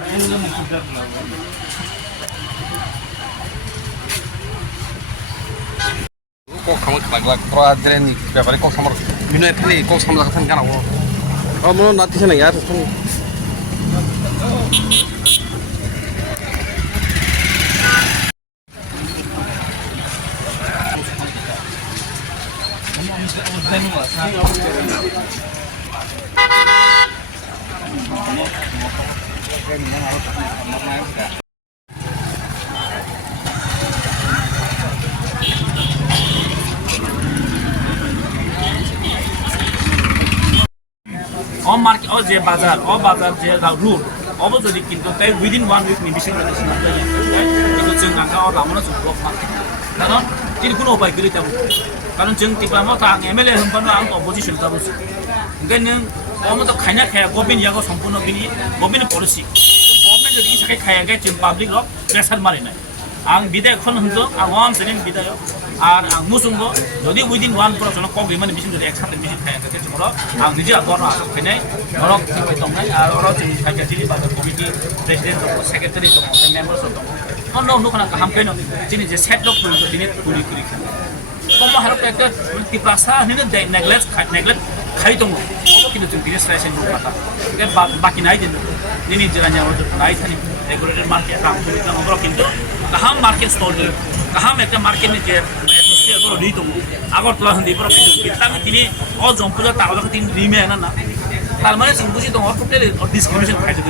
kok kamu kelak pro adren nih berapa kok sama minum itu nih kok sama lakukan kan aku oh mau nanti sana ya terus market যে বাজার বাজার যে root অবশ্যই কিন্তু তাই within 1 week নি বেশি করে শোনা যায় কিন্তু जों গাঙ্গা আর লামনা जों ব্লক মার্কেট কারণ তিনি কোনো উপায় গলি তাবো কারণ जों টিপামো তা এমএলএ হমপানো আং অপোজিশন তাবো ओंखायनो অমতো খাইনা খায়া গভর্নমেন্ট ইয়াগো সম্পূর্ণ বিনি গভর্নমেন্ট পলিসি গভর্নমেন্ট যদি ইসাকে খায়া গে जों পাবলিক রক প্রেসার মারিনাय आं बिदाय खन हंदो आं वाम सेनेन बिदाय আর आं मुसुंगो যদি উইদিন 1 প্রজন কবি মানে বিশিন যদি একসাথে বিশিন খায়া গে जोंरो आं निजे आगरनो आसा फैनाय रक थिबाय दंनाय आरो रक जोंनि साइकेट्रि बाजार कमिटि प्रेसिडेन्ट दं सेक्रेटारि दं मेम्बार्स दं अनो नुखना गाहाम फैनो जोंनि जे सेट डक दिनै कुलि कुलि कम हारक एक टिप्रासा हने नेग्लेक्ट खाइ दं अबो किन्तु जों बिजनेस लाइसेन्स दं पाता के बाकी नाय दिन दिनै जिरानियाव नाय थानि रेगुलेटेड मार्केट रां फैनो दं किन्तु गाहाम मार्केट स्टल दं गाहाम एक मार्केट नि जे एटमॉस्फेयर बरो रि दं आगरतला हन्दी बरो कितानि तिनि अ जंपुजा तागला तिन रिमे ना तार माने जों बुजि दं टोटली डिस्क्रिमिनेशन खाइ दं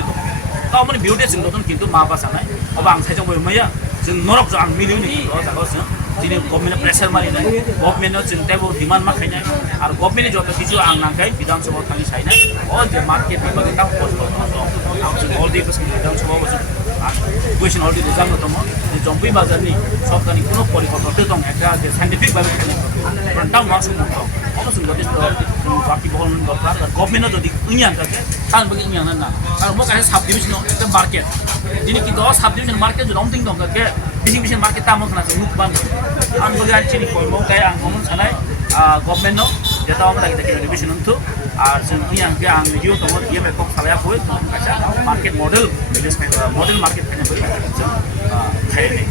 ता माने बिउटे जों दं किन्तु मा बासानाय अब आं साइजों बयमैया जों नरक जों आं मिलियनि अ जागावसो दिनै गभर्नमेन्ट प्रेसार मारिनाय गभर्नमेन्टआव जों टेबो डिमान्ड मा खायनाय आरो गभर्नमेन्ट जत किछु आं नांखाय विधानसभा थांनि सायनाय अ जे मार्केट नि बागै ता पोस्ट दं आं जों अलरेडि बोसोर विधानसभा क्वेश्चन अलरेडि जानो दङ जे जम्पी बाजारनि सरकारनि कुनो परिकल्पना दं একটা যে साइन्टिफिक भाবে खायनाय ता मा सुन दं अबसो जथेष्ट बाकी बहल दरकार गभर्नमेन्टआ যদি ইনিয়ান থাকে তার বাকি ইনিয়ান না আর মো কাছে সাব ডিভিশন একটা মার্কেট যিনি কিন্তু সাব ডিভিশন মার্কেট যদি অমতিং দं के बिसिं मार्केट तामो खना जों मुख बान आं बगे आंचिनि कयमो गाय आं हमन सानाय गभर्नमेन्टनो जेता आं लागि देखे डिभिशन हंथु आर जों इयां के आं भिडिअ दङ बिएम एकम खालाया होय आचा market model business model market खायनो जों खायनाय